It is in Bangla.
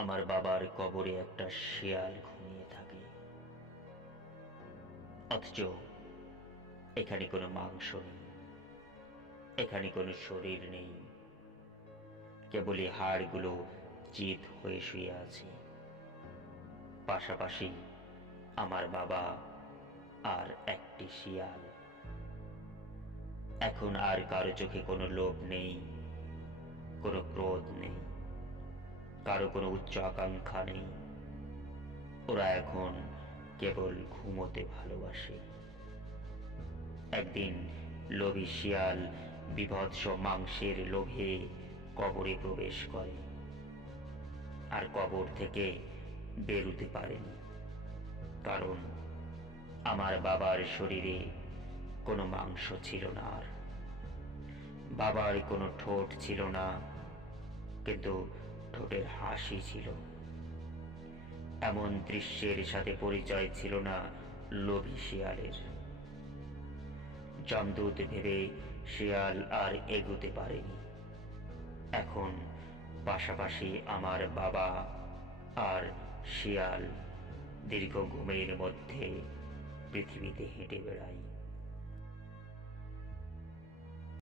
আমার বাবার কবরে একটা শেয়াল ঘুমিয়ে থাকে, অথচ এখানে কোনো মাংস নেই, এখানে কোনো শরীর নেই, কেবলই হাড়গুলো চিত হয়ে শুয়ে আছে। পাশাপাশি আমার বাবা আর একটি শিয়াল। এখন আর কারো চোখে কোনো লোভ নেই, কোনো ক্রোধ নেই, কারো কোনো উচ্চ আকাঙ্ক্ষা নেই। ওরা এখন কেবল ঘুমোতে ভালোবাসে। একদিন লোভী শিয়াল বীভৎস মাংসের লোভে কবরে প্রবেশ করে, আর কবর থেকে বেরুতে পারেনি, কারণ আমার বাবার শরীরে কোনো মাংস ছিল না। আর বাবার কোনো ঠোঁট ছিল না, কিন্তু ঠোঁটের হাসি ছিল। এমন দৃশ্যের সাথে পরিচয় ছিল না লোভী শিয়ালের। যমদূত ভেবে শিয়াল আর এগুতে পারেনি। এখন পাশাপাশি আমার বাবা আর শিয়াল দীর্ঘ ঘুমের মধ্যে পৃথিবীতে হেঁটে বেড়ায়।